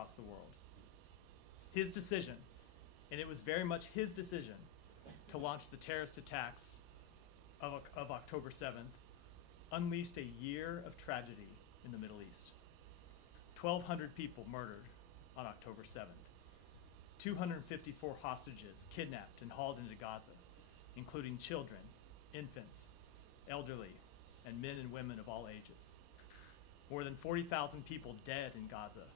across the world. His decision, and it was very much his decision, to launch the terrorist attacks of October 7th, unleashed a year of tragedy in the Middle East. 1,200 people murdered on October 7th. 254 hostages kidnapped and hauled into Gaza, including children, infants, elderly, and men and women of all ages. More than 40,000 people dead in Gaza,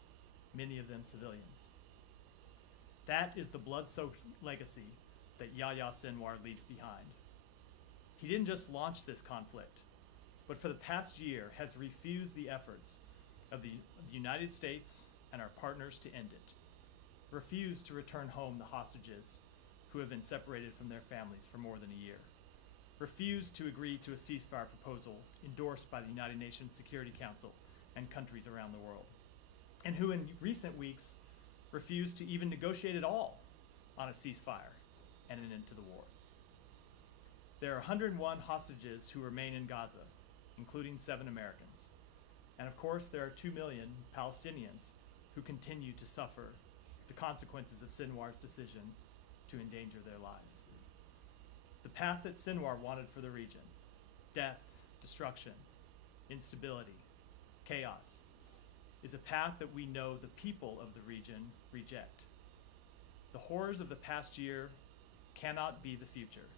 many of them civilians. That is the blood-soaked legacy that Yahya Sinwar leaves behind. He didn't just launch this conflict, but for the past year has refused the efforts of the United States and our partners to end it, refused to return home the hostages who have been separated from their families for more than a year, refused to agree to a ceasefire proposal endorsed by the United Nations Security Council and countries around the world, and who in recent weeks refused to even negotiate at all on a ceasefire and an end to the war. There are 101 hostages who remain in Gaza, including 7 Americans. And of course, there are 2 million Palestinians who continue to suffer the consequences of Sinwar's decision to endanger their lives. The path that Sinwar wanted for the region, death, destruction, instability, chaos, is a path that we know the people of the region reject. The horrors of the past year cannot be the future,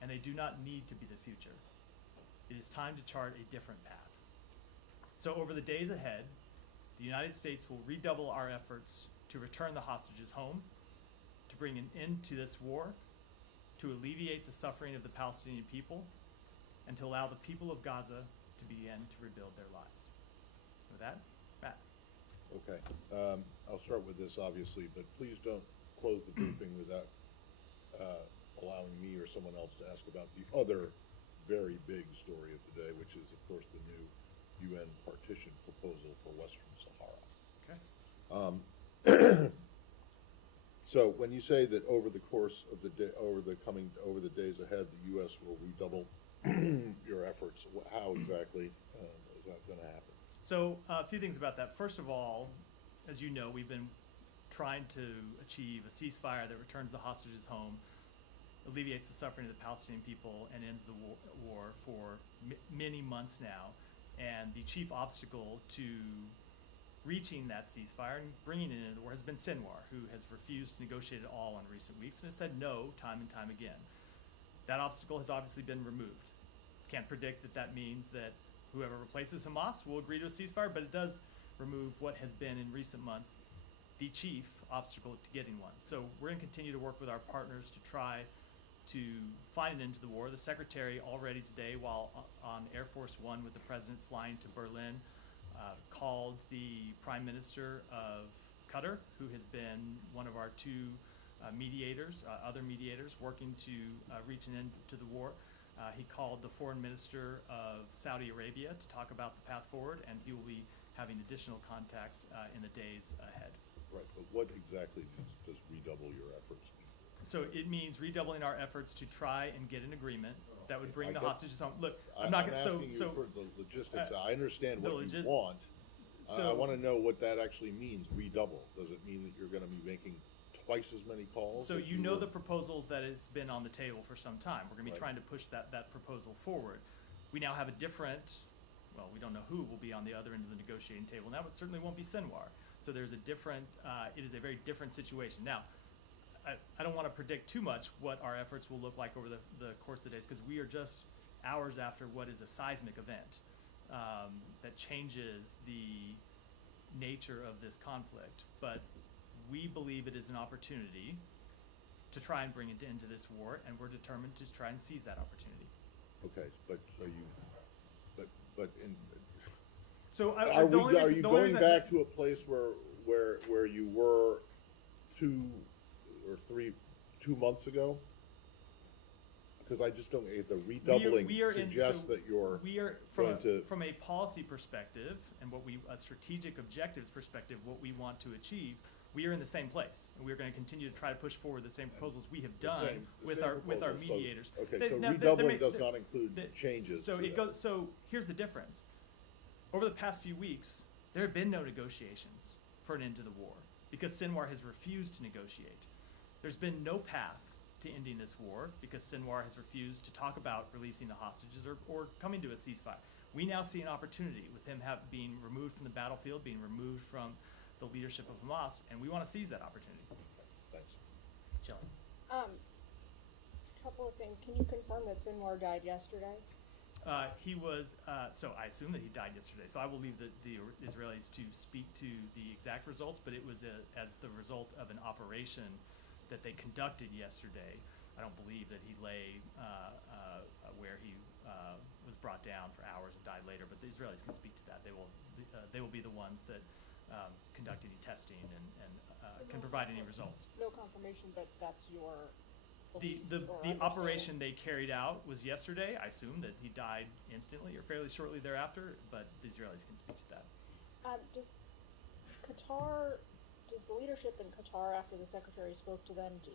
and they do not need to be the future. It is time to chart a different path. So over the days ahead, the United States will redouble our efforts to return the hostages home, to bring an end to this war, to alleviate the suffering of the Palestinian people, and to allow the people of Gaza to begin to rebuild their lives. With that, Matt. Okay. I'll start with this, obviously, but please don't close the briefing without allowing me or someone else to ask about the other very big story of the day, which is, of course, the new UN partition proposal for Western Sahara. Okay. So when you say that over the course of the day, over the days ahead, the U.S. will redouble your efforts, how exactly is that going to happen? So a few things about that. First of all, as you know, we've been trying to achieve a ceasefire that returns the hostages home, alleviates the suffering of the Palestinian people, and ends the war for many months now. And the chief obstacle to reaching that ceasefire and bringing it into the war has been Sinwar, who has refused to negotiate at all in recent weeks and has said no time and time again. That obstacle has obviously been removed. Can't predict that that means that whoever replaces Hamas will agree to a ceasefire, but it does remove what has been in recent months the chief obstacle to getting one. So we're going to continue to work with our partners to try to find an end to the war. The secretary already today, while on Air Force One with the president flying to Berlin, called the Prime Minister of Qatar, who has been one of our 2 mediators, other mediators, working to reach an end to the war. He called the Foreign Minister of Saudi Arabia to talk about the path forward, and he will be having additional contacts in the days ahead. Right, but what exactly does redouble your efforts mean? So it means redoubling our efforts to try and get an agreement that would bring the hostages home. Look, I'm not going to. I'm asking you for the logistics. I understand what you want. So I want to know what that actually means. Redouble. Does it mean that you're going to be making twice as many calls? So you know the proposal that has been on the table for some time. We're going to be trying to push that proposal forward. We now have a different. Well, we don't know who will be on the other end of the negotiating table now, but certainly won't be Sinwar. So there's a different. It is a very different situation now. I don't want to predict too much what our efforts will look like over the course of the days, because we are just hours after what is a seismic event that changes the nature of this conflict. But we believe it is an opportunity to try and bring an end to this war, and we're determined to try and seize that opportunity. Okay, but so you, but in. So are you going back to a place where you were 2 or 2 months ago? Because I just don't. The redoubling suggests that you're from a policy perspective and a strategic objectives perspective, what we want to achieve. We are in the same place, and we're going to continue to try to push forward the same proposals we have done with our mediators. So, okay, so redoubling does not include changes. So here's the difference. Over the past few weeks, there have been no negotiations for an end to the war because Sinwar has refused to negotiate. There's been no path to ending this war because Sinwar has refused to talk about releasing the hostages or coming to a ceasefire. We now see an opportunity with him being removed from the battlefield, being removed from the leadership of Hamas, and we want to seize that opportunity. Thanks. Shelley. Couple of things. Can you confirm that Sinwar died yesterday? He was, so I assume that he died yesterday. So I will leave the Israelis to speak to the exact results, but it was as the result of an operation that they conducted yesterday. I don't believe that he lay where he was brought down for hours and died later, but the Israelis can speak to that. They will be the ones that conduct any testing and can provide any results. No confirmation, but that's your The belief or operation they carried out was yesterday. I assume that he died instantly or fairly shortly thereafter, but the Israelis can speak to that. Does the leadership in Qatar, after the secretary spoke to them, do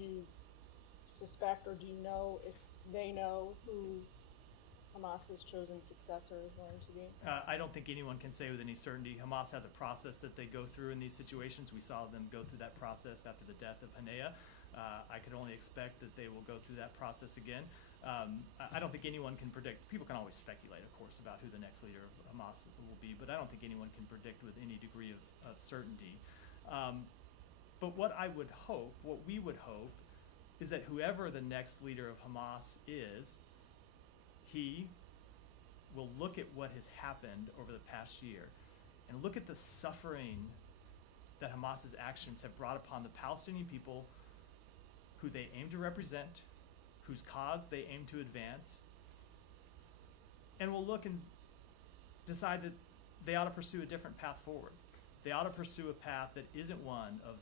you suspect or do you know if they know who Hamas's chosen successor is going to be? I don't think anyone can say with any certainty. Hamas has a process that they go through in these situations. We saw them go through that process after the death of Hanea. I could only expect that they will go through that process again. I don't think anyone can predict. People can always speculate, of course, about who the next leader of Hamas will be, but I don't think anyone can predict with any degree of certainty. But what we would hope, is that whoever the next leader of Hamas is, he will look at what has happened over the past year and look at the suffering that Hamas's actions have brought upon the Palestinian people who they aim to represent, whose cause they aim to advance, and will look and decide that they ought to pursue a different path forward. They ought to pursue a path that isn't one of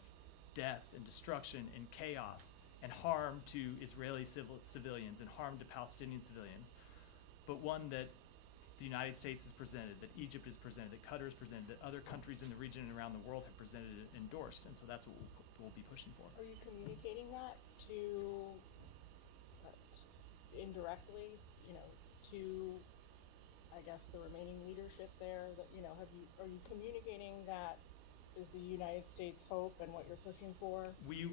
death and destruction and chaos and harm to Israeli civilians and harm to Palestinian civilians, but one that the United States has presented, that Egypt has presented, that Qatar has presented, that other countries in the region and around the world have presented and endorsed, and so that's what we'll be pushing for. Are you communicating that to indirectly, to I guess the remaining leadership there? That are you communicating that is the United States' hope and what you're pushing for?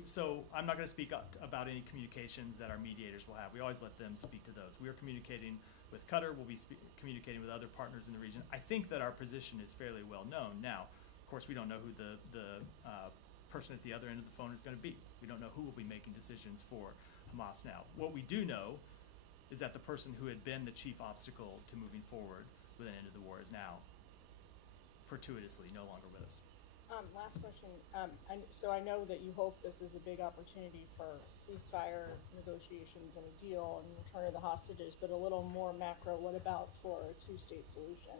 So I'm not going to speak about any communications that our mediators will have. We always let them speak to those. We are communicating with Qatar. We'll be communicating with other partners in the region. I think that our position is fairly well known. Now, of course, we don't know who the person at the other end of the phone is going to be. We don't know who will be making decisions for Hamas now. What we do know is that the person who had been the chief obstacle to moving forward with an end of the war is now fortuitously no longer with us. Last question. So I know that you hope this is a big opportunity for ceasefire negotiations and a deal and return of the hostages, but a little more macro, what about for a two-state solution?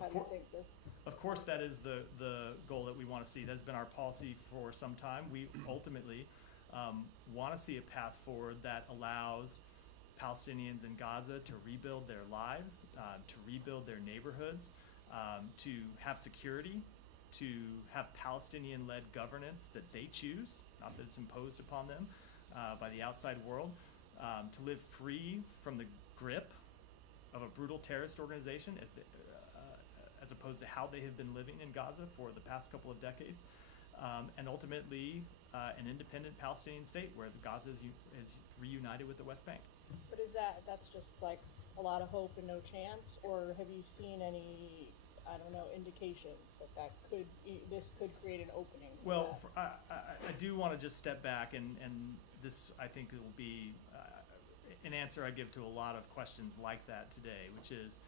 How do you think this? Of course, that is the goal that we want to see. That's been our policy for some time. We ultimately want to see a path forward that allows Palestinians in Gaza to rebuild their lives, to rebuild their neighborhoods, to have security, to have Palestinian-led governance that they choose, not that it's imposed upon them by the outside world, to live free from the grip of a brutal terrorist organization as opposed to how they have been living in Gaza for the past couple of decades, and ultimately an independent Palestinian state where Gaza is reunited with the West Bank. But that's just like a lot of hope and no chance, or have you seen any, I don't know, indications that this could create an opening? Well, I do want to just step back, and this I think will be an answer I give to a lot of questions like that today, which is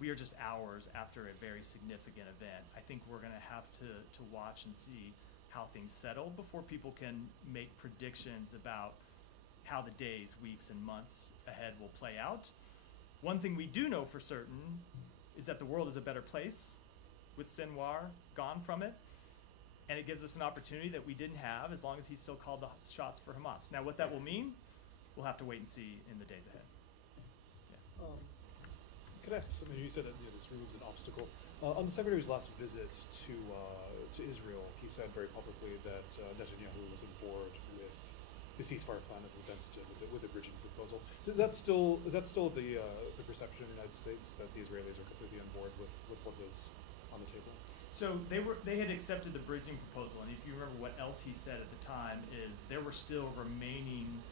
we are just hours after a very significant event. I think we're going to have to watch and see how things settle before people can make predictions about how the days, weeks, and months ahead will play out. One thing we do know for certain is that the world is a better place with Sinwar gone from it, and it gives us an opportunity that we didn't have as long as he still called the shots for Hamas. Now, what that will mean, we'll have to wait and see in the days ahead. Yeah. Could I ask something? You said that this removes an obstacle. On the Secretary's last visit to Israel, he said very publicly that Netanyahu was on board with the ceasefire plan as against with the bridging proposal. Is that still the perception in the United States that the Israelis are completely on board with what was on the table? So they had accepted the bridging proposal, and if you remember what else he said at the time is there were still remaining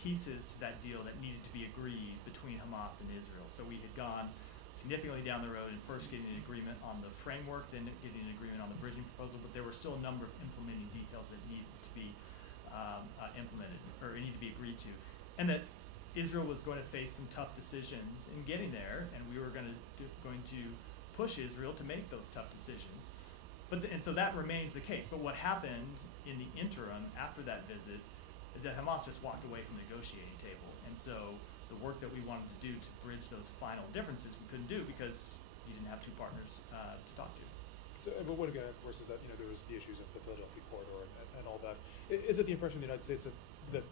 pieces to that deal that needed to be agreed between Hamas and Israel. So we had gone significantly down the road in first getting an agreement on the framework, then getting an agreement on the bridging proposal, but there were still a number of implementing details that needed to be implemented or need to be agreed to, and that Israel was going to face some tough decisions in getting there, and we were going to push Israel to make those tough decisions. And so that remains the case. But what happened in the interim after that visit is that Hamas just walked away from the negotiating table, and so the work that we wanted to do to bridge those final differences we couldn't do because you didn't have two partners to talk to. So, but what again, of course, is that there was the issues of the Philadelphia corridor and all that. Is it the impression in the United States that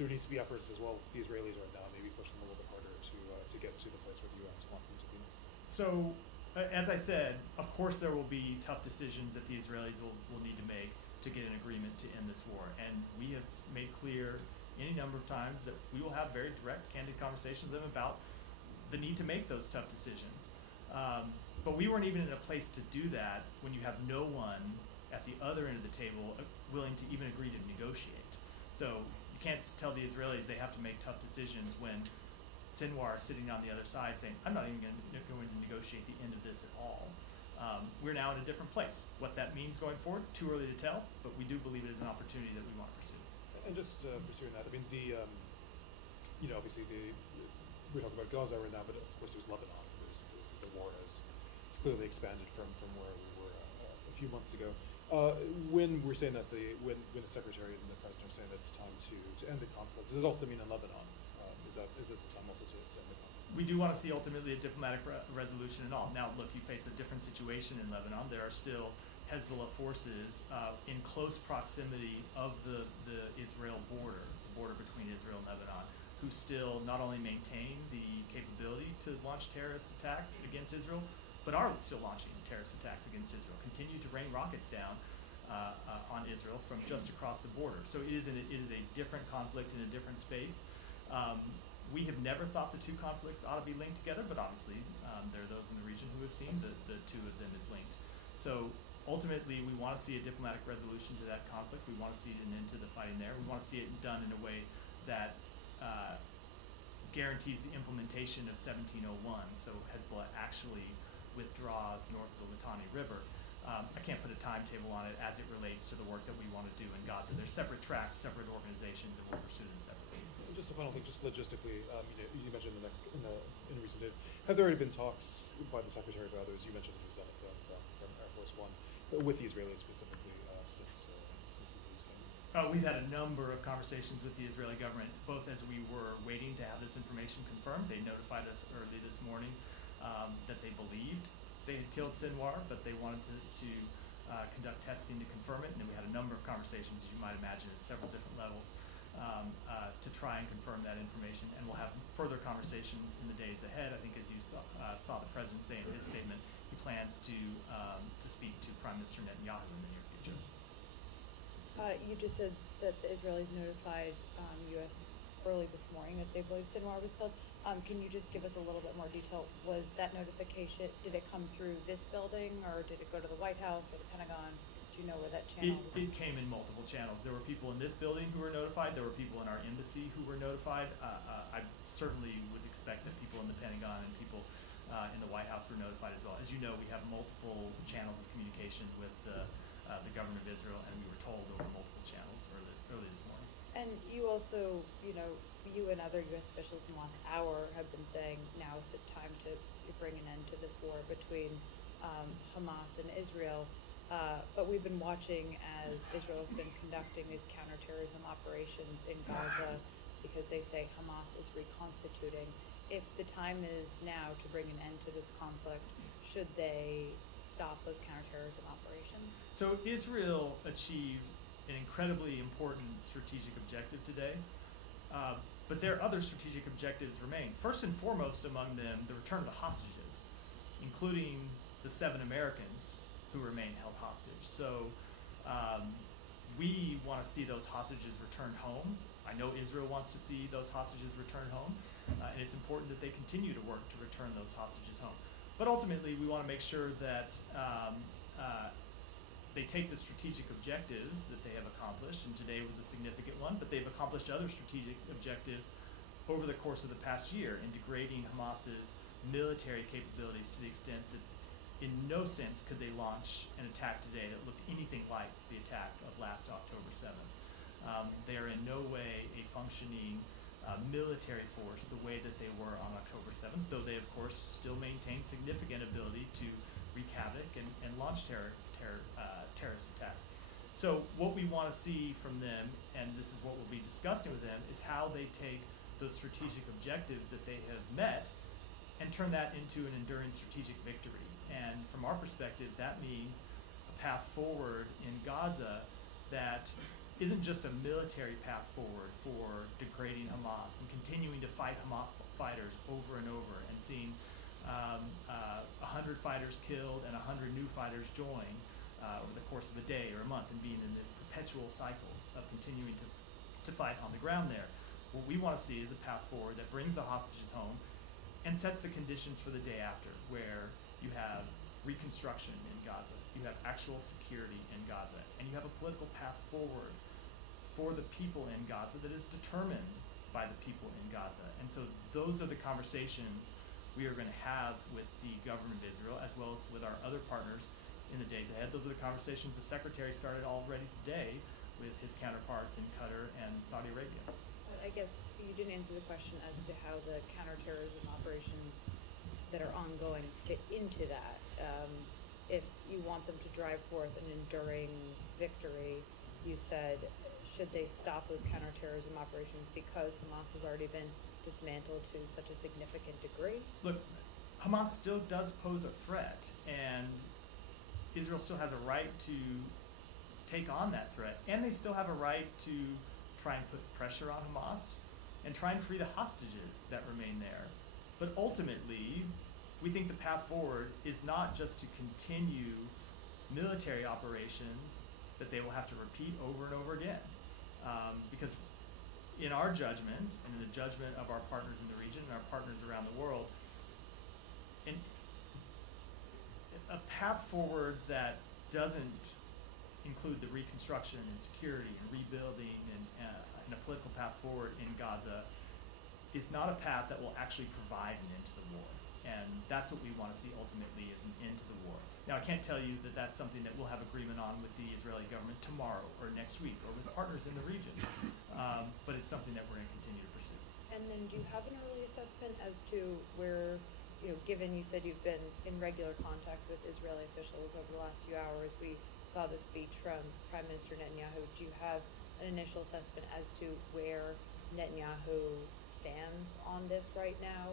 there needs to be efforts as well? The Israelis are now maybe pushing them a little bit harder to get to the place where the U.S. wants them to be. So, as I said, of course there will be tough decisions that the Israelis will need to make to get an agreement to end this war, and we have made clear any number of times that we will have very direct, candid conversations with them about the need to make those tough decisions. But we weren't even in a place to do that when you have no one at the other end of the table willing to even agree to negotiate. So you can't tell the Israelis they have to make tough decisions when Sinwar is sitting on the other side saying, I'm not even going to negotiate the end of this at all. We're now in a different place. What that means going forward, too early to tell, but we do believe it is an opportunity that we want to pursue. And just pursuing that, I mean, obviously we're talking about Gaza right now, but of course there's Lebanon. There's the war has clearly expanded from where we were a few months ago. When we're saying that when the Secretary and the President are saying that it's time to end the conflict, does this also mean in Lebanon? Is it the time also to end the conflict? We do want to see ultimately a diplomatic resolution and all. Now, look, you face a different situation in Lebanon. There are still Hezbollah forces in close proximity of the Israel border, the border between Israel and Lebanon, who still not only maintain the capability to launch terrorist attacks against Israel, but are still launching terrorist attacks against Israel, continue to rain rockets down on Israel from just across the border. So it is a different conflict in a different space. We have never thought the two conflicts ought to be linked together, but obviously there are those in the region who have seen the two of them as linked. So ultimately, we want to see a diplomatic resolution to that conflict. We want to see an end to the fighting there. We want to see it done in a way that guarantees the implementation of 1701, so Hezbollah actually withdraws north of the Litani River. I can't put a timetable on it as it relates to the work that we want to do in Gaza. They're separate tracks, separate organizations, and we'll pursue them separately. Just a final thing, just logistically, you mentioned in recent days, have there already been talks by the Secretary of others? You mentioned himself from Air Force One with the Israelis specifically since the news came. We've had a number of conversations with the Israeli government, both as we were waiting to have this information confirmed. They notified us early this morning that they believed they had killed Sinwar, but they wanted to conduct testing to confirm it. And then we had a number of conversations, as you might imagine, at several different levels to try and confirm that information. And we'll have further conversations in the days ahead. I think as you saw the President say in his statement, he plans to speak to Prime Minister Netanyahu in the near future. You just said that the Israelis notified U.S. early this morning that they believe Sinwar was killed. Can you just give us a little bit more detail? Was that notification, did it come through this building, or did it go to the White House or the Pentagon? Do you know where that channel was? It came in multiple channels. There were people in this building who were notified. There were people in our embassy who were notified. I certainly would expect that people in the Pentagon and people in the White House were notified as well. As you know, we have multiple channels of communication with the government of Israel, and we were told over multiple channels early this morning. And you also, you and other U.S. officials in the last hour have been saying now it's time to bring an end to this war between Hamas and Israel. But we've been watching as Israel has been conducting these counterterrorism operations in Gaza because they say Hamas is reconstituting. If the time is now to bring an end to this conflict, should they stop those counterterrorism operations? So Israel achieved an incredibly important strategic objective today, but their other strategic objectives remain. First and foremost among them, the return of the hostages, including the 7 Americans who remain held hostage. So we want to see those hostages returned home. I know Israel wants to see those hostages returned home, and it's important that they continue to work to return those hostages home. But ultimately, we want to make sure that they take the strategic objectives that they have accomplished, and today was a significant one, but they've accomplished other strategic objectives over the course of the past year in degrading Hamas's military capabilities to the extent that in no sense could they launch an attack today that looked anything like the attack of last October 7th. They are in no way a functioning military force the way that they were on October 7th, though they of course still maintain significant ability to wreak havoc and launch terrorist attacks. So what we want to see from them, and this is what we'll be discussing with them, is how they take those strategic objectives that they have met and turn that into an enduring strategic victory. And from our perspective, that means a path forward in Gaza that isn't just a military path forward for degrading Hamas and continuing to fight Hamas fighters over and over and seeing 100 fighters killed and 100 new fighters join over the course of a day or a month and being in this perpetual cycle of continuing to fight on the ground there. What we want to see is a path forward that brings the hostages home and sets the conditions for the day after, where you have reconstruction in Gaza, you have actual security in Gaza, and you have a political path forward for the people in Gaza that is determined by the people in Gaza. And so those are the conversations we are going to have with the government of Israel, as well as with our other partners in the days ahead. Those are the conversations the Secretary started already today with his counterparts in Qatar and Saudi Arabia. I guess you didn't answer the question as to how the counterterrorism operations that are ongoing fit into that. If you want them to drive forth an enduring victory, you said, should they stop those counterterrorism operations because Hamas has already been dismantled to such a significant degree? Look, Hamas still does pose a threat, and Israel still has a right to take on that threat, and they still have a right to try and put pressure on Hamas and try and free the hostages that remain there. But ultimately, we think the path forward is not just to continue military operations that they will have to repeat over and over again. Because in our judgment, and in the judgment of our partners in the region and our partners around the world, a path forward that doesn't include the reconstruction and security and rebuilding and a political path forward in Gaza is not a path that will actually provide an end to the war. And that's what we want to see ultimately, is an end to the war. Now, I can't tell you that that's something that we'll have agreement on with the Israeli government tomorrow or next week or with partners in the region, but it's something that we're going to continue to pursue. And then do you have an early assessment as to where, given you said you've been in regular contact with Israeli officials over the last few hours, we saw the speech from Prime Minister Netanyahu, do you have an initial assessment as to where Netanyahu stands on this right now?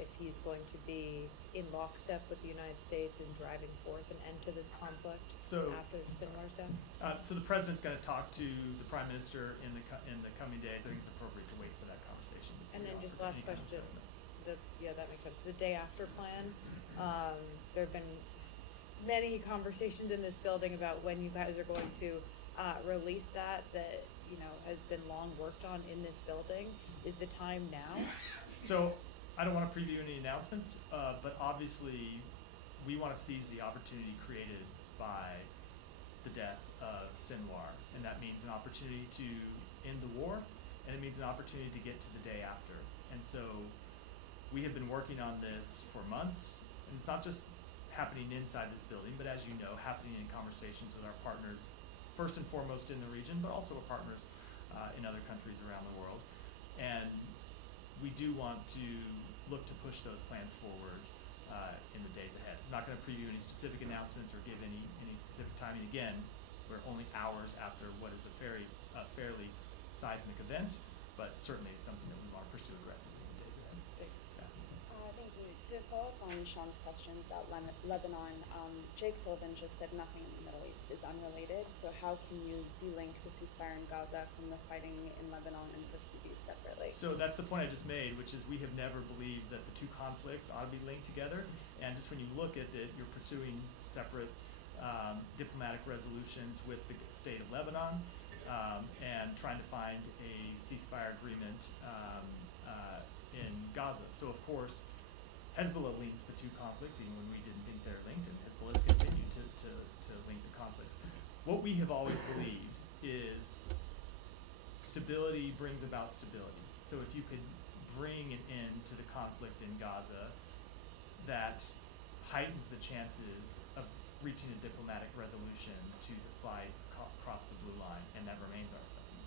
If he's going to be in lockstep with the United States in driving forth an end to this conflict after Sinwar's death? So the president's going to talk to the prime minister in the coming days. I think it's appropriate to wait for that conversation. And then just last question. That makes sense. The day after plan. There have been many conversations in this building about when you guys are going to release that has been long worked on in this building. Is the time now? So I don't want to preview any announcements, but obviously we want to seize the opportunity created by the death of Sinwar, and that means an opportunity to end the war, and it means an opportunity to get to the day after. And so we have been working on this for months, and it's not just happening inside this building, but as you know, happening in conversations with our partners, first and foremost in the region, but also our partners in other countries around the world. And we do want to look to push those plans forward in the days ahead. I'm not going to preview any specific announcements or give any specific timing. Again, we're only hours after what is a fairly seismic event, but certainly it's something that we want to pursue aggressively in the days ahead. Thanks. Thank you. To follow up on Sean's questions about Lebanon, Jake Sullivan just said nothing in the Middle East is unrelated. So how can you de-link the ceasefire in Gaza from the fighting in Lebanon and pursue these separately? So that's the point I just made, which is we have never believed that the two conflicts ought to be linked together. And just when you look at it, you're pursuing separate diplomatic resolutions with the state of Lebanon and trying to find a ceasefire agreement in Gaza. So of course, Hezbollah linked the two conflicts even when we didn't think they were linked, and Hezbollah's continued to link the conflicts. What we have always believed is stability brings about stability. So if you could bring an end to the conflict in Gaza, that heightens the chances of reaching a diplomatic resolution to the fight across the blue line, and that remains our assessment.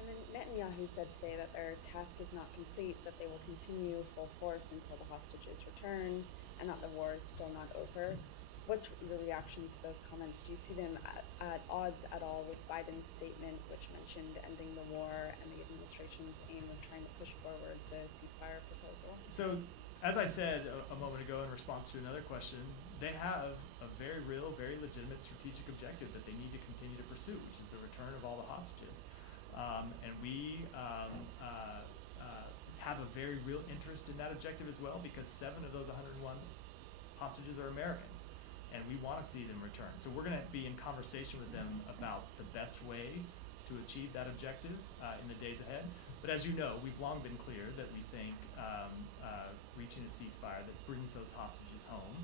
And then Netanyahu said today that their task is not complete, that they will continue full force until the hostages return, and that the war is still not over. What's your reaction to those comments? Do you see them at odds at all with Biden's statement, which mentioned ending the war, and the administration's aim of trying to push forward the ceasefire proposal? So, as I said a moment ago in response to another question, they have a very real, very legitimate strategic objective that they need to continue to pursue, which is the return of all the hostages. And we have a very real interest in that objective as well, because 7 of those 101 hostages are Americans, and we want to see them return. So we're going to be in conversation with them about the best way to achieve that objective in the days ahead. But as you know, we've long been clear that we think reaching a ceasefire that brings those hostages home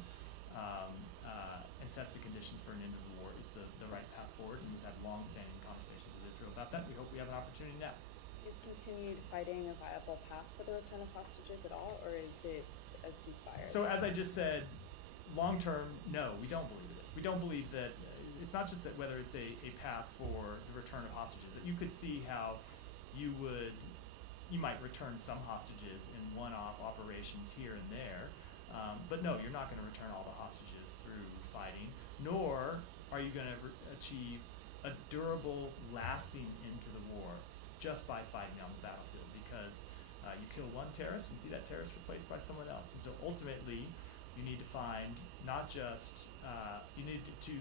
and sets the conditions for an end of the war is the right path forward, and we've had long-standing conversations with Israel about that. We hope we have an opportunity now. Is continued fighting a viable path for the return of hostages at all, or is it a ceasefire? So as I just said, long term, no, we don't believe it is. We don't believe that, it's not just that whether it's a path for the return of hostages, that you could see how you might return some hostages in one-off operations here and there, but no, you're not going to return all the hostages through fighting, nor are you going to achieve a durable, lasting end to the war just by fighting on the battlefield, because you kill one terrorist and see that terrorist replaced by someone else. And so ultimately, you need to find not just, you need to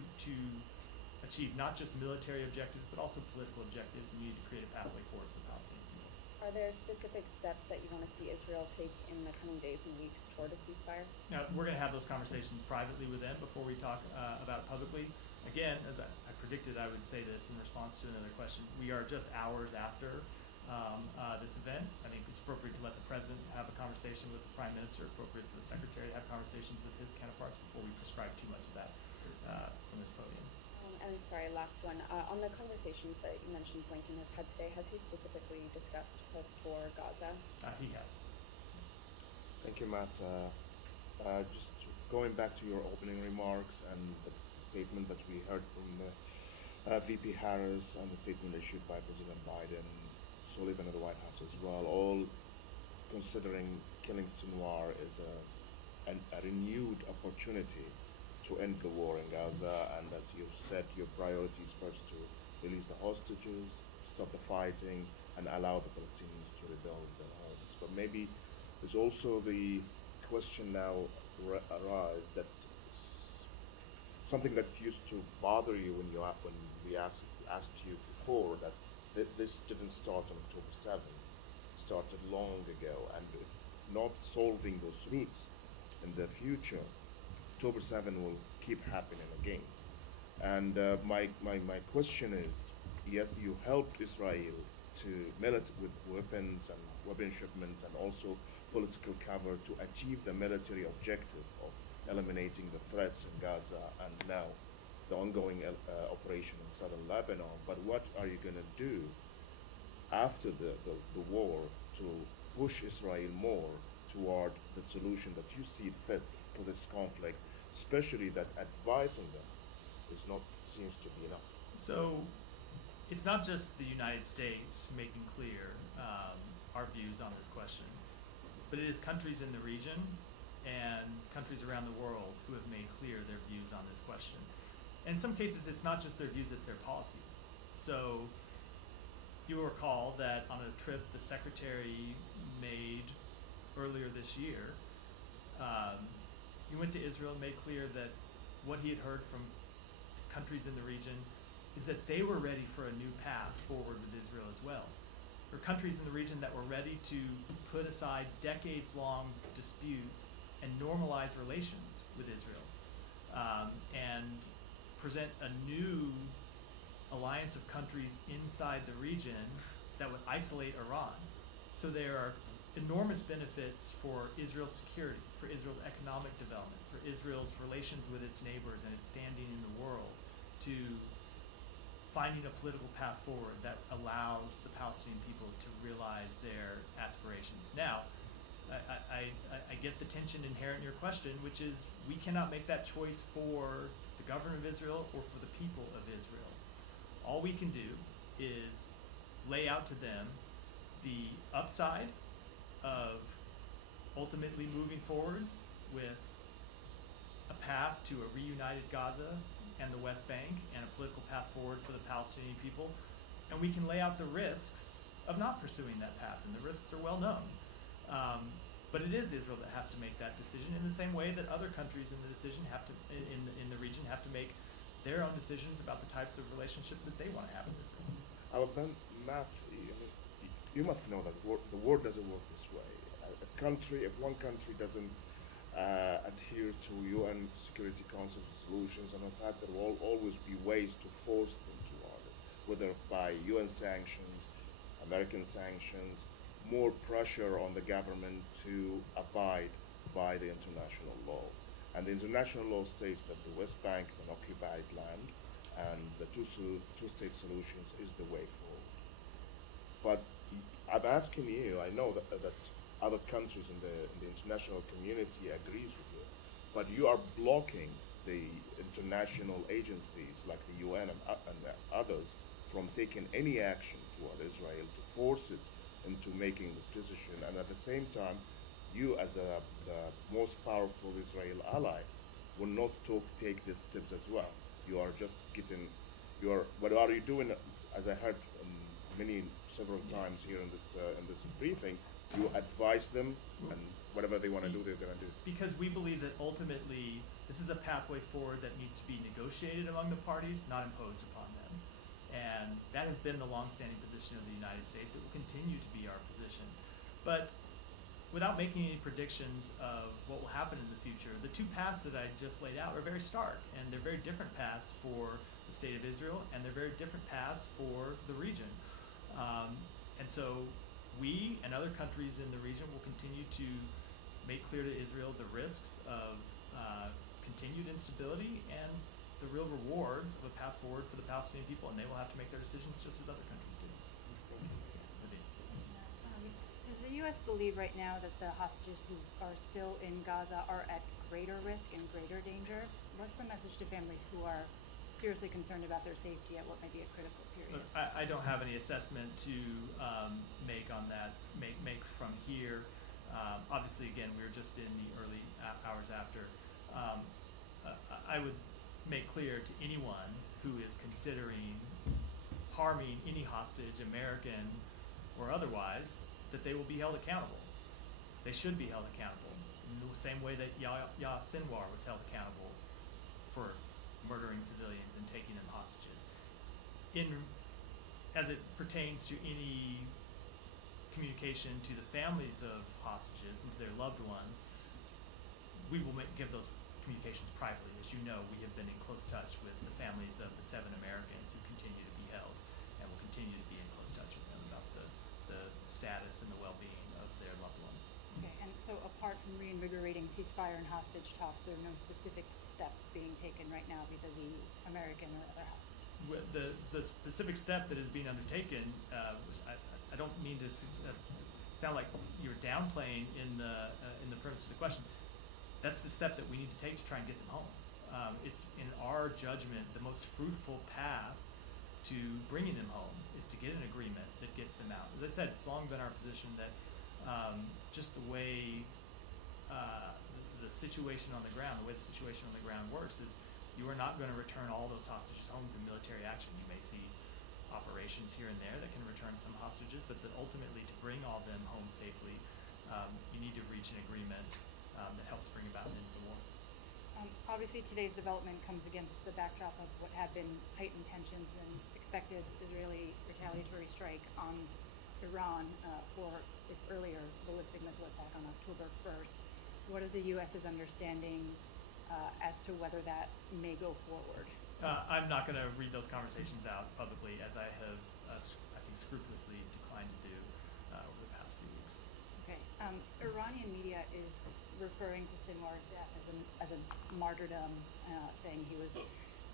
achieve not just military objectives, but also political objectives, and you need to create a pathway forward for the Palestinian people. Are there specific steps that you want to see Israel take in the coming days and weeks toward a ceasefire? Now, we're going to have those conversations privately with them before we talk about it publicly. Again, as I predicted I would say this in response to another question, we are just hours after this event. I think it's appropriate to let the President have a conversation with the Prime Minister, appropriate for the Secretary to have conversations with his counterparts before we prescribe too much of that from this podium. And sorry, last one. On the conversations that you mentioned Blinken has had today, has he specifically discussed post-war Gaza? He has. Thank you, Matt. Just going back to your opening remarks and the statement that we heard from VP Harris and the statement issued by President Biden, Sullivan at the White House as well, all considering killing Sinwar is a renewed opportunity to end the war in Gaza, and as you said, your priority is first to release the hostages, stop the fighting, and allow the Palestinians to rebuild their homes. But maybe there's also the question now arise that something that used to bother you when we asked you before, that this didn't start on October 7th, started long ago, and if not solving those roots in the future, October 7 will keep happening again. And my question is, yes, you helped Israel to with weapons and weapon shipments and also political cover to achieve the military objective of eliminating the threats in Gaza and now the ongoing operation in southern Lebanon. But what are you going to do after the war to push Israel more toward the solution that you see fit for this conflict, especially that advising them seems to be enough? So it's not just the United States making clear our views on this question, but it is countries in the region and countries around the world who have made clear their views on this question. And in some cases, it's not just their views, it's their policies. So you'll recall that on a trip the Secretary made earlier this year, he went to Israel and made clear that what he had heard from countries in the region is that they were ready for a new path forward with Israel as well. There were countries in the region that were ready to put aside decades-long disputes and normalize relations with Israel, and present a new alliance of countries inside the region that would isolate Iran. So there are enormous benefits for Israel's security, for Israel's economic development, for Israel's relations with its neighbors and its standing in the world, to finding a political path forward that allows the Palestinian people to realize their aspirations. Now, I get the tension inherent in your question, which is we cannot make that choice for the government of Israel or for the people of Israel. All we can do is lay out to them the upside of ultimately moving forward with a path to a reunited Gaza and the West Bank and a political path forward for the Palestinian people. And we can lay out the risks of not pursuing that path, and the risks are well known. But it is Israel that has to make that decision in the same way that other countries in the decision have to, in the region, have to make their own decisions about the types of relationships that they want to have with Israel. But Matt, you must know that the world doesn't work this way. If one country doesn't adhere to UN Security Council resolutions, and in fact there will always be ways to force them toward it, whether by UN sanctions, American sanctions, more pressure on the government to abide by the international law. And the international law states that the West Bank is an occupied land, and the two-state solutions is the way forward. But I'm asking you, I know that other countries in the international community agrees with you, but you are blocking the international agencies like the UN and others from taking any action toward Israel to force it into making this decision. And at the same time, you as the most powerful Israel ally will not take these steps as well. You are just what are you doing? As I heard several times here in this briefing, you advise them, and whatever they want to do, they're going to do. Because we believe that ultimately this is a pathway forward that needs to be negotiated among the parties, not imposed upon them. And that has been the longstanding position of the United States. It will continue to be our position. But without making any predictions of what will happen in the future, the two paths that I just laid out are very stark, and they're very different paths for the state of Israel, and they're very different paths for the region. And so we and other countries in the region will continue to make clear to Israel the risks of continued instability and the real rewards of a path forward for the Palestinian people, and they will have to make their decisions just as other countries do. Libby. Does the U.S. believe right now that the hostages who are still in Gaza are at greater risk and greater danger? What's the message to families who are seriously concerned about their safety at what may be a critical period? Look, I don't have any assessment to make on that, make from here. Obviously, again, we were just in the early hours after. I would make clear to anyone who is considering harming any hostage, American or otherwise, that they will be held accountable. They should be held accountable in the same way that Yahya Sinwar was held accountable for murdering civilians and taking them hostages. As it pertains to any communication to the families of hostages and to their loved ones, we will give those communications privately. As you know, we have been in close touch with the families of the 7 Americans who continue to be held, and will continue to be in close touch with them about the status and the well-being of their loved ones. Okay, and so apart from reinvigorating ceasefire and hostage talks, there are no specific steps being taken right now vis-a-vis American or other hostages? The specific step that is being undertaken, which I don't mean to sound like you're downplaying in the premise of the question. That's the step that we need to take to try and get them home. It's, in our judgment, the most fruitful path to bringing them home is to get an agreement that gets them out. As I said, it's long been our position that just the way the situation on the ground, works is you are not going to return all those hostages home through military action. You may see operations here and there that can return some hostages, but that ultimately to bring all them home safely, you need to reach an agreement that helps bring about an end to the war. Obviously, today's development comes against the backdrop of what had been heightened tensions and expected Israeli retaliatory strike on Iran for its earlier ballistic missile attack on October 1st. What is the U.S.'s understanding as to whether that may go forward? I'm not going to read those conversations out publicly, as I have, I think, scrupulously declined to do over the past few weeks. Okay. Iranian media is referring to Sinwar's death as a martyrdom, saying he was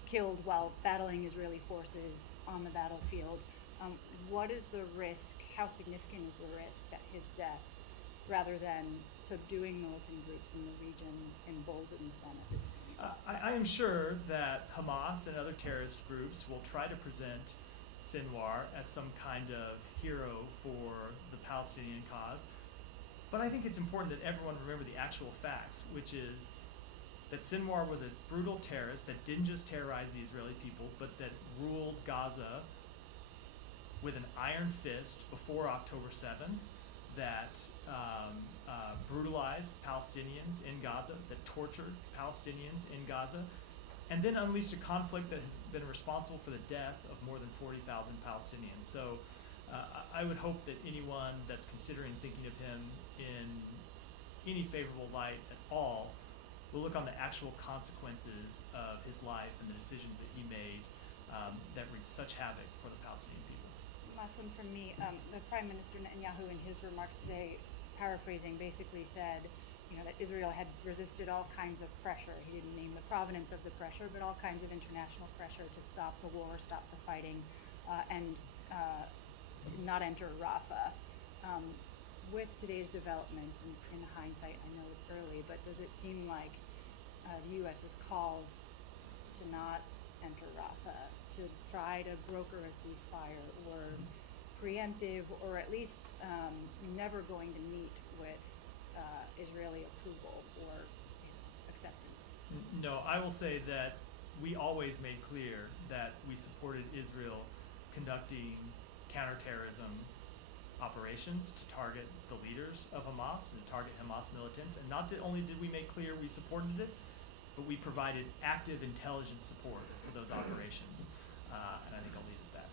killed while battling Israeli forces on the battlefield. What is the risk? How significant is the risk that his death, rather than subduing militant groups in the region, emboldens them at this point? I am sure that Hamas and other terrorist groups will try to present Sinwar as some kind of hero for the Palestinian cause. But I think it's important that everyone remember the actual facts, which is that Sinwar was a brutal terrorist that didn't just terrorize the Israeli people, but that ruled Gaza with an iron fist before October 7th, that brutalized Palestinians in Gaza, that tortured Palestinians in Gaza, and then unleashed a conflict that has been responsible for the death of more than 40,000 Palestinians. So I would hope that anyone that's considering thinking of him in any favorable light at all will look on the actual consequences of his life and the decisions that he made that wreaked such havoc for the Palestinian people. Last one from me. The Prime Minister Netanyahu, in his remarks today, paraphrasing, basically said, that Israel had resisted all kinds of pressure. He didn't name the provenance of the pressure, but all kinds of international pressure to stop the war, stop the fighting, and not enter Rafah. With today's developments, in hindsight, I know it's early, but does it seem like the U.S.'s calls to not enter Rafah, to try to broker a ceasefire, or preemptive, or at least never going to meet with Israeli approval or acceptance? No, I will say that we always made clear that we supported Israel conducting counterterrorism operations to target the leaders of Hamas and to target Hamas militants. And not only did we make clear we supported it, but we provided active intelligence support for those operations. And I think I'll leave it at that.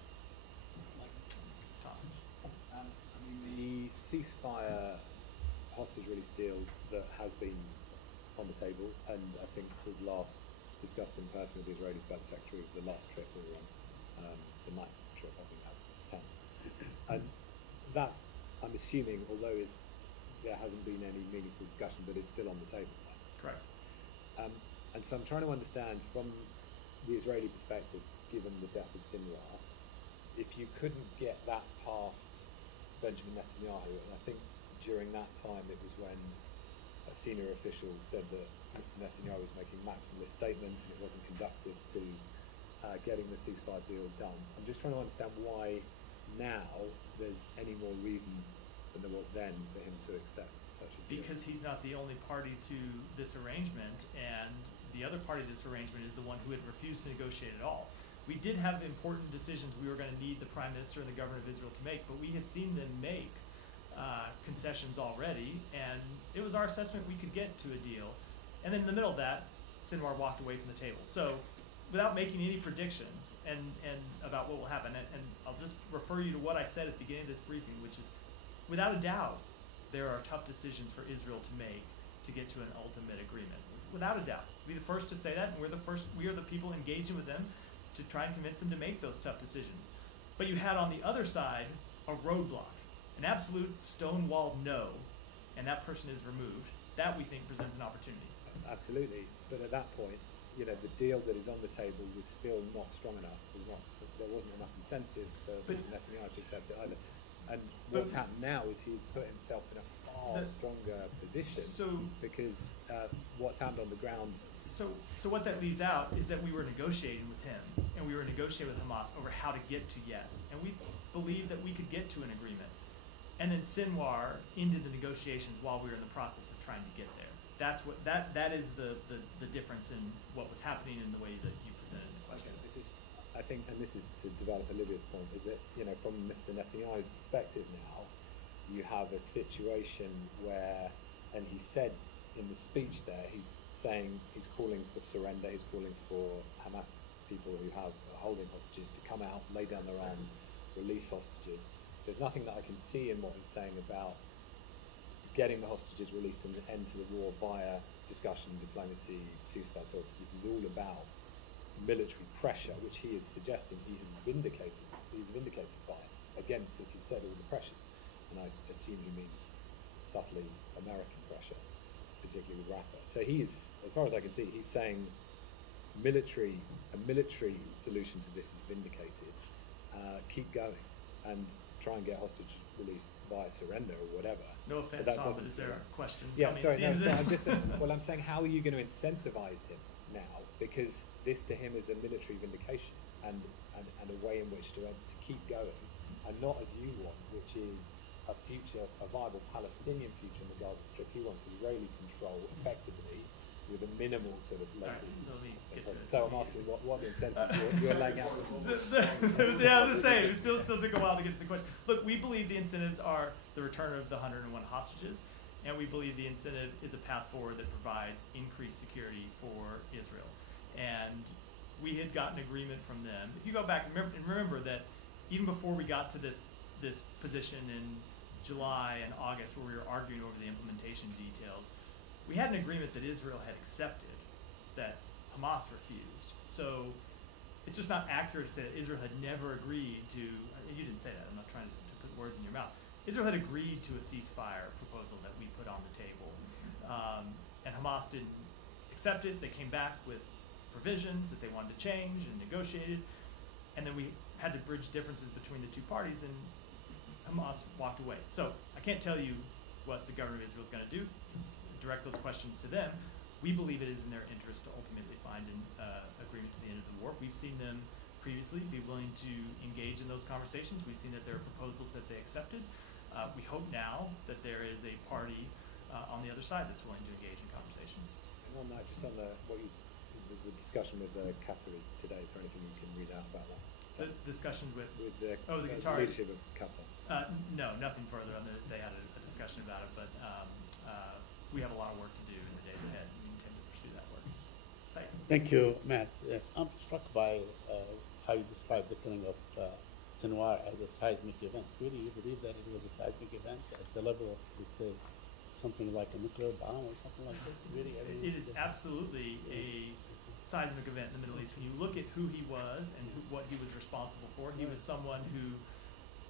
Tom. The ceasefire hostage release deal that has been on the table, and I think was last discussed in person with the Israeli Special Secretary, was the last trip we were on, the 9th trip, I think, out of 10. And that's, I'm assuming, although there hasn't been any meaningful discussion, but it's still on the table. Correct. And so I'm trying to understand from the Israeli perspective, given the death of Sinwar, if you couldn't get that past Benjamin Netanyahu, and I think during that time it was when a senior official said that Mr. Netanyahu was making maximalist statements and it wasn't conducive to getting the ceasefire deal done. I'm just trying to understand why now there's any more reason than there was then for him to accept such a deal. Because he's not the only party to this arrangement, and the other party to this arrangement is the one who had refused to negotiate at all. We did have important decisions we were going to need the Prime Minister and the government of Israel to make, but we had seen them make concessions already, and it was our assessment we could get to a deal. And then in the middle of that, Sinwar walked away from the table. So without making any predictions and about what will happen, and I'll just refer you to what I said at the beginning of this briefing, which is, without a doubt, there are tough decisions for Israel to make to get to an ultimate agreement. Without a doubt. We're the first to say that, and we are the people engaging with them to try and convince them to make those tough decisions. But you had on the other side a roadblock, an absolute stonewalled no, and that person is removed. That, we think, presents an opportunity. Absolutely, but at that point, the deal that is on the table was still not strong enough. There wasn't enough incentive for Mr. Netanyahu to accept it either. And what's happened now is he's put himself in a far stronger position, because what's happened on the ground. So what that leaves out is that we were negotiating with him, and we were negotiating with Hamas over how to get to yes, and we believed that we could get to an agreement. And then Sinwar ended the negotiations while we were in the process of trying to get there. That's what that is the difference in what was happening in the way that you presented the question. This is, I think, and this is to develop Olivia's point, is that from Mr. Netanyahu's perspective now, you have a situation where, and he said in the speech there, he's saying he's calling for surrender, he's calling for Hamas people who have holding hostages to come out, lay down their arms, release hostages. There's nothing that I can see in what he's saying about getting the hostages released and an end to the war via discussion, diplomacy, ceasefire talks. This is all about military pressure, which he is suggesting he's vindicated by, against, as he said, all the pressures. And I assume he means subtly American pressure, particularly with Rafah. So he's, as far as I can see, he's saying a military solution to this is vindicated. Keep going and try and get hostage released via surrender or whatever. No offense, that Tom, doesn't but is there feel- a question? Yeah, coming sorry, at the no, end of so this? well, I'm saying, how are you going to incentivize him now? Because this to him is a military vindication and a way in which to keep going, and not as you want, which is a viable Palestinian future in the Gaza Strip. He wants Israeli control effectively with a minimal sort of local. Alright, so let me get to it. So I'm asking what the incentives you're laying out. Yeah, I was gonna say, it still took a while to get to the question. Look, we believe the incentives are the return of the 101 hostages, and we believe the incentive is a path forward that provides increased security for Israel. And we had gotten agreement from them. If you go back and remember that even before we got to this position in July and August, where we were arguing over the implementation details, we had an agreement that Israel had accepted, that Hamas refused. So it's just not accurate to say that Israel had never agreed to, you didn't say that, I'm not trying to put words in your mouth. Israel had agreed to a ceasefire proposal that we put on the table. And Hamas didn't accept it. They came back with provisions that they wanted to change and negotiated. And then we had to bridge differences between the two parties, and Hamas walked away. So I can't tell you what the government of Israel is going to do. Direct those questions to them. We believe it is in their interest to ultimately find an agreement to the end of the war. We've seen them previously be willing to engage in those conversations. We've seen that there are proposals that they accepted. We hope now that there is a party on the other side that's willing to engage in conversations. And on that, just on the the discussion with Qatar is today. Is there anything you can read out about that? The discussion with the Qataris. leadership of Qatar. No, nothing further. They had a discussion about it, but we have a lot of work to do in the days ahead. We intend to pursue that work. Thank you, Matt. I'm struck by how you described the killing of Sinwar as a seismic event. Really, you believe that it was a seismic event at the level of, let's say, something like a nuclear bomb or something like that? Really, It is absolutely a seismic event in the Middle East. When you look at who he was and what he was responsible for, he was someone who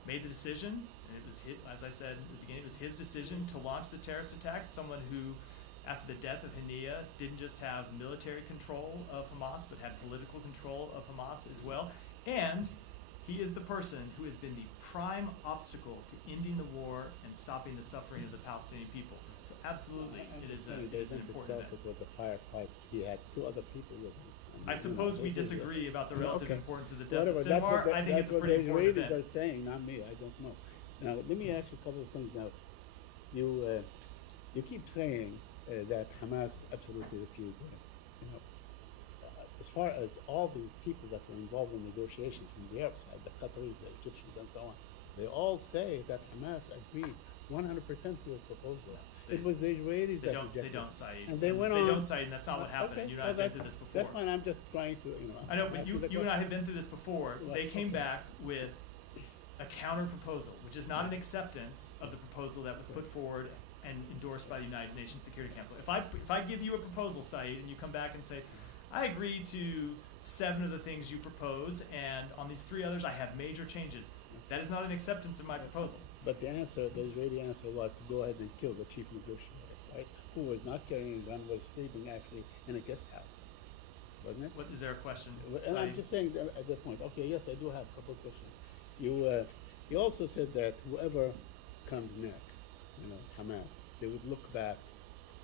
made the decision, and it was his, as I said at the beginning, it was his decision to launch the terrorist attacks. Someone who, after the death of Haniya, didn't just have military control of Hamas, but had political control of Hamas as well. And he is the person who has been the prime obstacle to ending the war and stopping the suffering of the Palestinian people. So absolutely, it is an important event. It was a firefight. He had two other people with him. I suppose we disagree about the relative importance of the death Whatever, of Sinwar. I think it's a pretty important That's what the Israelis event. are saying, not me. I don't know. Now, let me ask you a couple of things. Now, you keep saying that Hamas absolutely refused. As far as all the people that were involved in negotiations from the Arab side, the Qataris, the Egyptians, and so on, they all say that Hamas agreed 100% to his proposal. It was the Israelis that rejected. They don't, Saeed. And they went on. They don't, Saeed, and that's not what happened. Okay, You and I have been through this before. That's fine. I'm just trying to, I know, but ask you the and I question. have been through this before. They came back with a counter proposal, which is not an acceptance of the proposal that was put forward and endorsed by the United Nations Security Council. If I give you a proposal, Saeed, and you come back and say, I agree to 7 of the things you propose, and on these 3 others I have major changes. That is not an acceptance of my proposal. But the Israeli answer was to go ahead and kill the chief negotiator, right? Who was not carrying a gun, was sleeping actually in a guest house, wasn't it? What is there a question? And I'm Saeed? just saying that at that point. Okay, yes, I do have a couple of questions. You also said that whoever comes next, Hamas, they would look back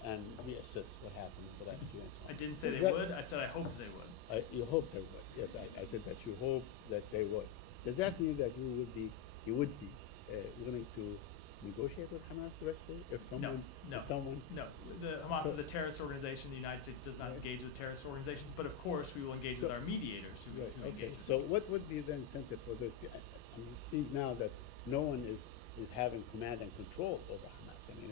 and reassess what happened for that year and so on. I didn't say Is they that- would. I said I hoped they would. You hope they would. Yes, I said that you hope that they would. Does that mean that you would be willing to negotiate with Hamas directly if someone? No. If someone. No, the Hamas So- is a terrorist organization. The United States does not engage with terrorist organizations, but of course we will engage with our mediators who Right. Okay. engage with So what would be the incentive for this? I mean, it seems now that no one is having command and control over Hamas. I mean,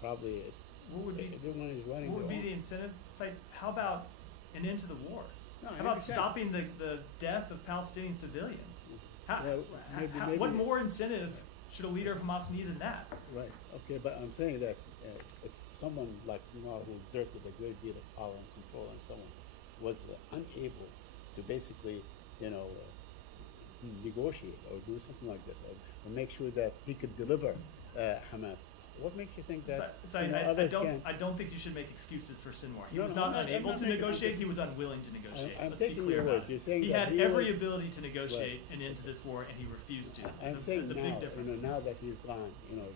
probably it's What would be everyone is running. What would their be the own. incentive? It's like, how about an end to the war? No, I How about understand. stopping the death of Palestinian civilians? Well, maybe- What more incentive should a leader of Hamas need than that? Right. Okay, but I'm saying that if someone like Sinwar, who exerted a great deal of power and control and so on, was unable to basically, negotiate or do something like this, or make sure that he could deliver Hamas, what makes you think that So you know, I others don't can't? I don't think you should make excuses for Sinwar. He No, was no, not I'm not- I'm unable not to making- negotiate. I'm- He was unwilling to negotiate. I'm Let's be taking clear your about words. it. You're saying he that had he every was- ability to negotiate an end to this war, and he refused to. I'm It's saying a now, big you difference. know, now that he's gone, you know,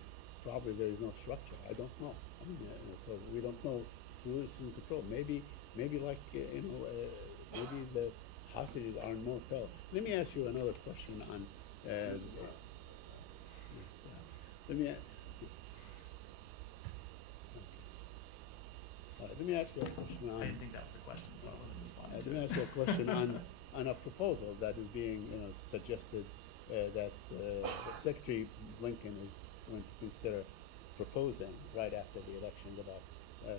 probably there is no structure. I don't know. I mean, so we don't know who is in control. Maybe like you know, maybe the hostages are more powerful. Let me ask you another question on. Let me. Let me ask you a question on. I didn't think that was a question, so I wasn't responding Let to me it. ask you a question on a proposal that is being, you know, suggested that Secretary Blinken is going to consider proposing right after the elections about,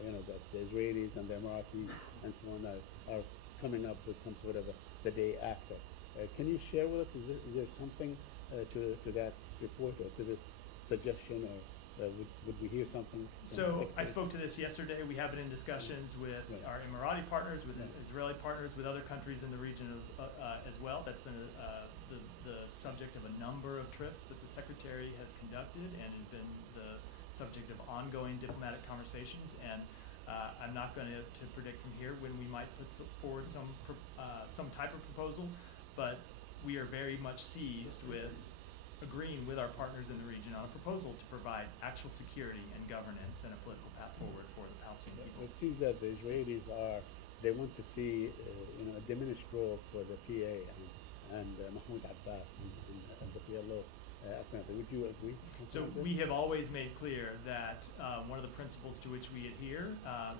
you know, that the Israelis and the Emiratis and so on are coming up with some sort of the day after. Can you share with us? Is there something to that report or to this suggestion, or would we hear something? From So I Secretary? spoke to this yesterday. We have been in discussions with Right. our Emirati partners, with Right. Israeli partners, with other countries in the region as well. That's been the subject of a number of trips that the Secretary has conducted, and has been the subject of ongoing diplomatic conversations. And I'm not going to predict from here when we might put forward some type of proposal, but we are very much seized with agreeing with our partners in the region on a proposal to provide actual security and governance and a political path forward for the Palestinian people. It seems that the Israelis they want to see, you know, a diminished role for the PA and Mahmoud Abbas and the PLO. Apparently, would you agree? So we have always made clear that one of the principles to which we adhere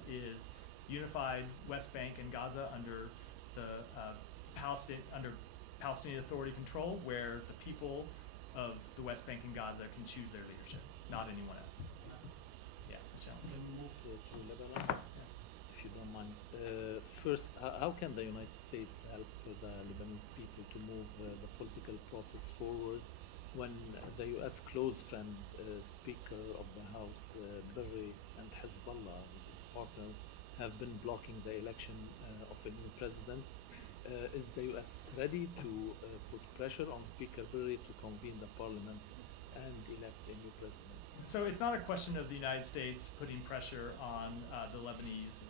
is unified West Bank and Gaza under the Palestinian Authority control, where the people of the West Bank and Gaza can choose their leadership, not anyone else. Yeah, Michelle. Can we move to Lebanon, if you don't mind? First, how can the United States help the Lebanese people to move the political process forward when the U.S. close friend, Speaker of the House, Berry, and Hezbollah, his partner, have been blocking the election of a new president? Is the U.S. ready to put pressure on Speaker Berry to convene the parliament and elect a new president? So it's not a question of the United States putting pressure on the Lebanese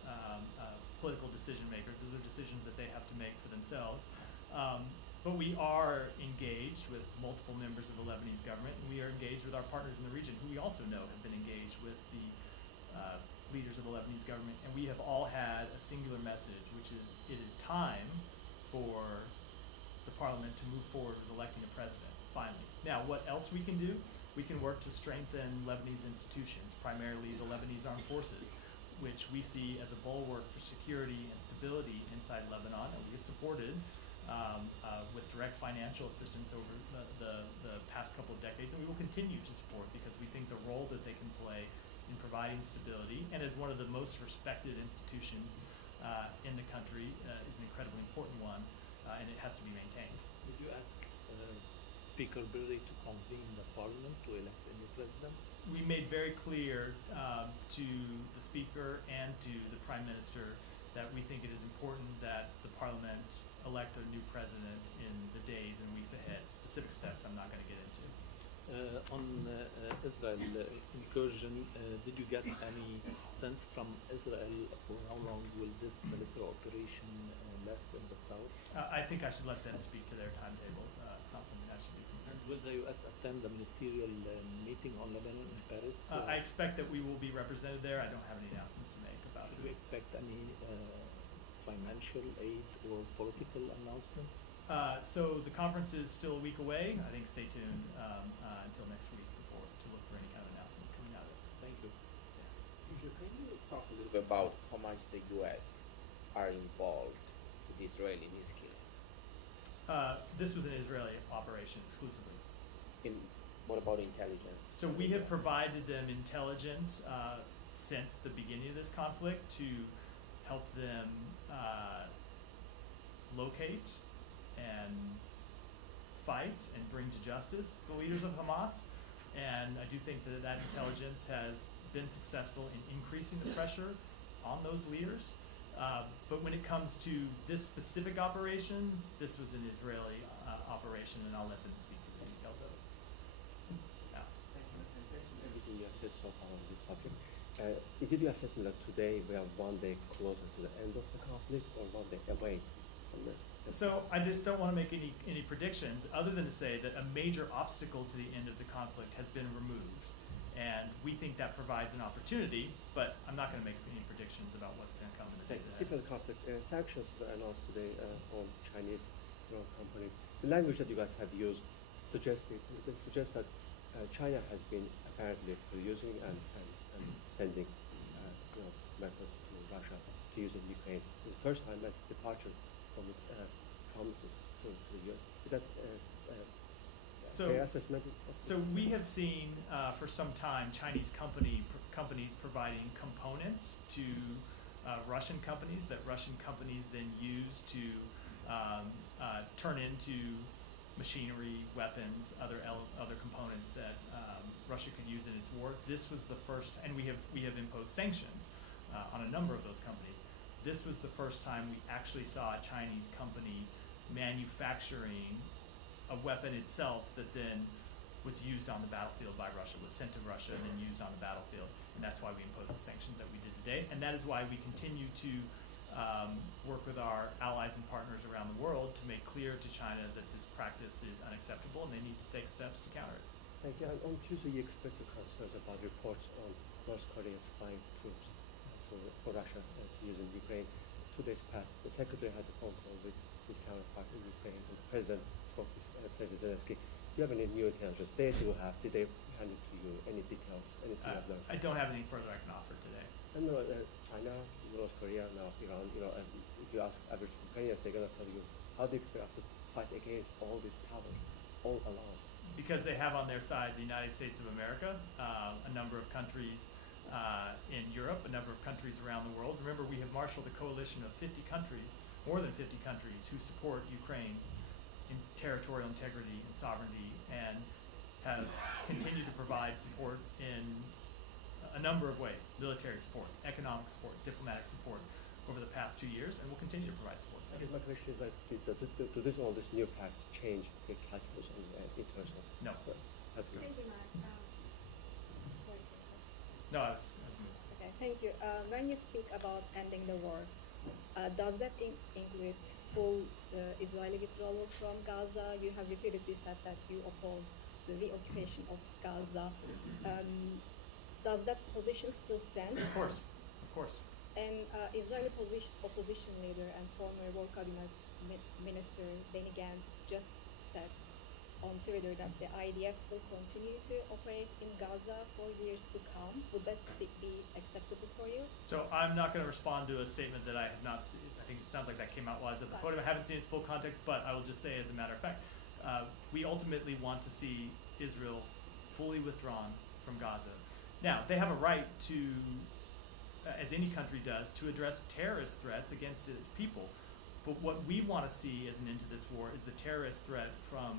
political decision makers. Those are decisions that they have to make for themselves. But we are engaged with multiple members of the Lebanese government, and we are engaged with our partners in the region, who we also know have been engaged with the leaders of the Lebanese government. And we have all had a singular message, which is it is time for the parliament to move forward with electing a president, finally. Now, what else we can do? We can work to strengthen Lebanese institutions, primarily the Lebanese Armed Forces, which we see as a bulwark for security and stability inside Lebanon, and we have supported with direct financial assistance over the past couple of decades, and we will continue to support because we think the role that they can play in providing stability, and as one of the most respected institutions in the country, is an incredibly important one, and it has to be maintained. Did you ask Speaker Berry to convene the parliament to elect a new president? We made very clear to the Speaker and to the Prime Minister that we think it is important that the Parliament elect a new president in the days and weeks ahead. Specific steps I'm not going to get into. On Israel incursion, did you get any sense from Israel for how long will this military operation last in the south? I think I should let them speak to their timetables. It's not something I should do from here. And will the U.S. attend the ministerial meeting on Lebanon in Paris? I expect that we will be represented there. I don't have any announcements to make about Should it. we expect any financial aid or political announcement? So the conference is still a week away. I think stay tuned until next week to look for any kind of announcements coming out of it. Thank you. Can you talk a little bit about how much the U.S. are involved with Israel in this killing? This was an Israeli operation exclusively. What about intelligence? So we have provided them intelligence since the beginning of this conflict to help them locate and fight and bring to justice the leaders of Hamas. And I do think that that intelligence has been successful in increasing the pressure on those leaders. But when it comes to this specific operation, this was an Israeli operation, and I'll let them speak to the details of it. Alex. Thank you. everything you have said so far on this subject. Is it your assessment that today we are one day closer to the end of the conflict or one day away from the So I just don't want to make any predictions other than to say that a major obstacle to the end of the conflict has been removed. And we think that provides an opportunity, but I'm not going to make any predictions about what's going to come in the days ahead. different conflict? Sanctions were announced today on Chinese companies. The language that you guys have used suggests that China has been apparently producing and sending weapons to Russia to use in Ukraine. It's the first time that's departure from its promises to the U.S. Is that fair assessment? So we have seen for some time Chinese companies providing components to Russian companies that Russian companies then use to turn into machinery, weapons, other components that Russia could use in its war. This was the first, and we have imposed sanctions on a number of those companies. This was the first time we actually saw a Chinese company manufacturing a weapon itself that then was used on the battlefield by Russia, was sent to Russia and then used on the battlefield. And that's why we imposed the sanctions that we did today. And that is why we continue to work with our allies and partners around the world to make clear to China that this practice is unacceptable and they need to take steps to counter it. Thank you. And on Tuesday, you expressed your concerns about reports on North Korea supplying troops for Russia to use in Ukraine. 2 days past, the secretary had a phone call with his counterpart in Ukraine, and the president spoke with President Zelensky. Do you have any new intelligence? Did they hand it to you? Any details? Anything you have learned? I don't have anything further I can offer today. And China, North Korea, now Iran, and if you ask average Ukrainians, they're going to tell you, how do you expect us to fight against all these powers all alone? Because they have on their side the United States of America, a number of countries in Europe, a number of countries around the world. Remember, we have marshaled a coalition of 50 countries, more than 50 countries, who support Ukraine's territorial integrity and sovereignty, and have continued to provide support in a number of ways: military support, economic support, diplomatic support over the past 2 years, and will continue to provide support. I guess my question is like, do all these new facts change the calculus on international? No. Thank you, Mark. Sorry. No, I was moving. Okay, thank you. When you speak about ending the war, does that include full Israeli withdrawal from Gaza? You have repeatedly said that you oppose the reoccupation of Gaza. Does that position still stand? Of course. And Israeli opposition leader and former War Cabinet Minister Benny Gantz just said on Twitter that the IDF will continue to operate in Gaza for years to come. Would that be acceptable for you? So I'm not going to respond to a statement that I have not seen. I think it sounds like that came out while I was at the podium. I haven't seen its full context, but I will just say, as a matter of fact, we ultimately want to see Israel fully withdrawn from Gaza. Now, they have a right to, as any country does, to address terrorist threats against its people. But what we want to see as an end to this war is the terrorist threat from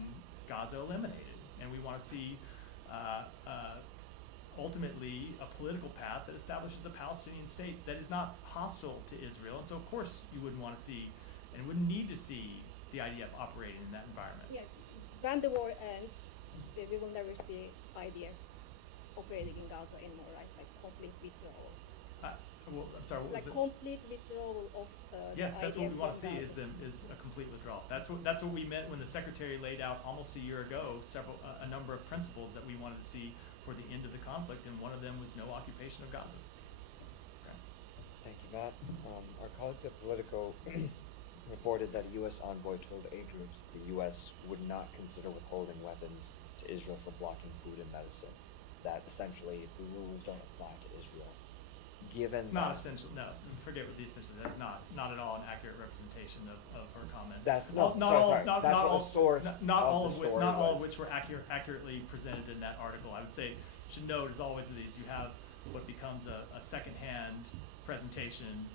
Gaza eliminated. And we want to see ultimately a political path that establishes a Palestinian state that is not hostile to Israel. And so, of course, you wouldn't want to see and wouldn't need to see the IDF operating in that environment. Yeah. When the war ends, we will never see IDF operating in Gaza anymore, right? Like complete withdrawal. Well, I'm sorry, what was it? Complete withdrawal of yes, the that's IDF what we want to from see Gaza. is a complete withdrawal. That's what we meant when the secretary laid out almost a year ago a number of principles that we wanted to see for the end of the conflict, and one of them was no occupation of Gaza. Okay. Thank you, Matt. Our colleagues at Politico reported that a U.S. envoy told aid groups the U.S. would not consider withholding weapons to Israel for blocking food and medicine. That essentially the rules don't apply to Israel. Given it's not essential. No, forget what the essential. That's not at all an accurate representation of her comments. That's not all of which were accurately presented in that article. I would say, should note, as always with these, you have what becomes a second-hand presentation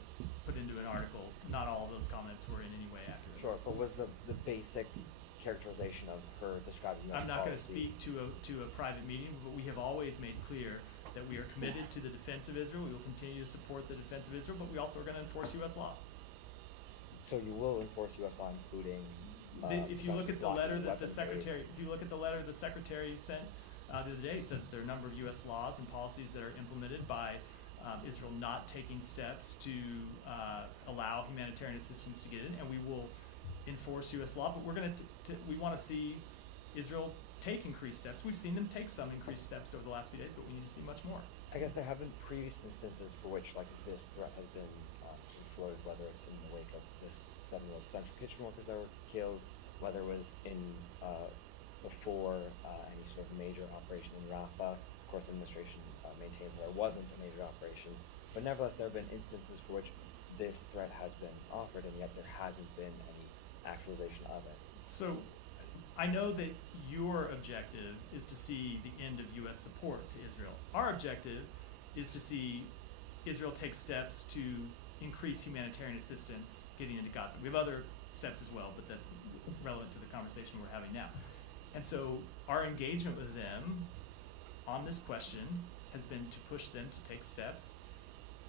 put into an article. Not all of those comments were in any way accurate. Sure, but was the basic characterization of her describing US I'm not going to policy? speak to a private meeting, but we have always made clear that we are committed to the defense of Israel. We will continue to support the defense of Israel, but we also are going to enforce U.S. law. So you will enforce U.S. law, including. If you look at the letter that the secretary, sent the other day. He said that there are a number of U.S. laws and policies that are implemented by Israel not taking steps to allow humanitarian assistance to get in, and we will enforce U.S. law. But we want to see Israel take increased steps. We've seen them take some increased steps over the last few days, but we need to see much more. I guess there have been previous instances for which like this threat has been floated, whether it's in the wake of this 7-year-old central kitchen workers that were killed, whether it was in before any sort of major operation in Rafah. Of course, the administration maintains that there wasn't a major operation, but nevertheless, there have been instances for which this threat has been offered, and yet there hasn't been any actualization of it. So, I know that your objective is to see the end of U.S. support to Israel. Our objective is to see Israel take steps to increase humanitarian assistance getting into Gaza. We have other steps as well, but that's relevant to the conversation we're having now. And so our engagement with them on this question has been to push them to take steps.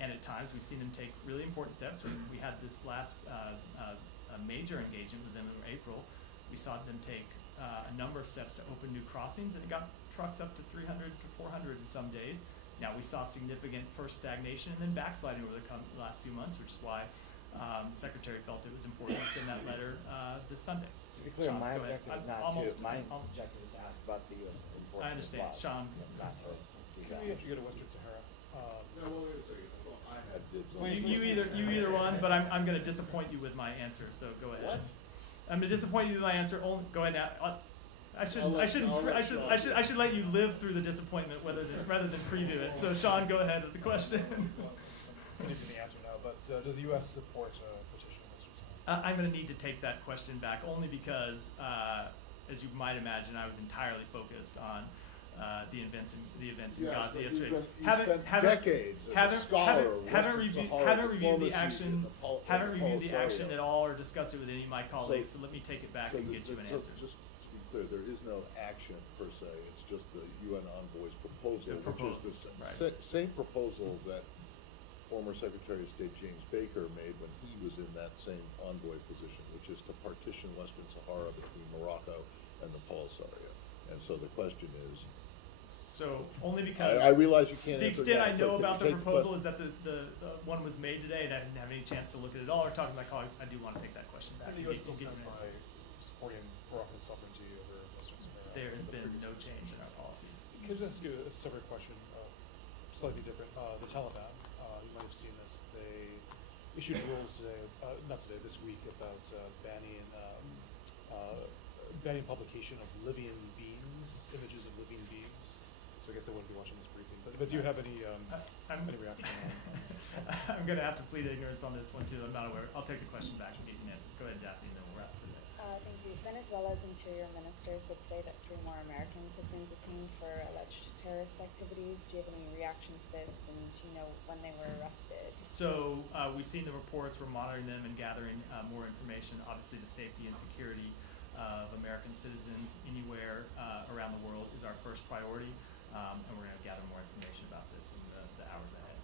And at times we've seen them take really important steps. We had this last a major engagement with them in April. We saw them take a number of steps to open new crossings, and it got trucks up to 300 to 400 in some days. Now we saw significant first stagnation and then backsliding over the last few months, which is why the Secretary felt it was important to send that letter this Sunday. To be clear, Sean, my go ahead. objective is not objective is to ask about the U.S. enforcement I understand, laws. Sean. It's not to do Can that. we actually go to Western Sahara? No, well, wait a second. Well, I had dibs on You either one, but I'm going to disappoint you with my answer. So go ahead. What? I'm going to disappoint you with my answer. Go ahead now. I should let you live through the disappointment rather than preview it. So Sean, go ahead with the question. I need the answer now, but does the U.S. support a petition in Western Sahara? I'm going to need to take that question back only because, as you might imagine, I was entirely focused on the events in Gaza yesterday. Spent decades as a scholar of haven't Western reviewed Sahara the diplomacy action. and Haven't reviewed the Polisario. action at all or discussed it with any of my colleagues. So let me take it back and get you an answer. Just to be clear, there is no action per se. It's just the UN envoy's proposal, which is the same proposal that former Secretary of State James Baker made when he was in that same envoy position, which is to partition Western Sahara between Morocco and the Polisario. And so the question is, so only because I realize you can't the answer extent that, I know about the but proposal is that the one was made today, and I didn't have any chance to look at it all or talk to my colleagues. I do want to take that question back. And the and U.S. still get stands you an by answer. supporting Moroccan sovereignty over Western Sahara. There has the been previous no administration. change in our policy. Can I just ask you a separate question, slightly different? The Taliban, you might have seen this. They issued rules today, this week, about banning publication of living beings, images of living beings. So I guess I wouldn't be watching this briefing. But do you have any reaction on I'm going to have to plead ignorance on this one too. I'm not aware. I'll take the question back and get you an answer. Go ahead, Daphne, and then we'll wrap for today. Thank you. Venezuela's interior minister said today that 3 more Americans have been detained for alleged terrorist activities. Do you have any reaction to this, and do you know when they were arrested? So we've seen the reports. We're monitoring them and gathering more information. Obviously, the safety and security of American citizens anywhere around the world is our first priority, and we're going to gather more information about this in the hours ahead.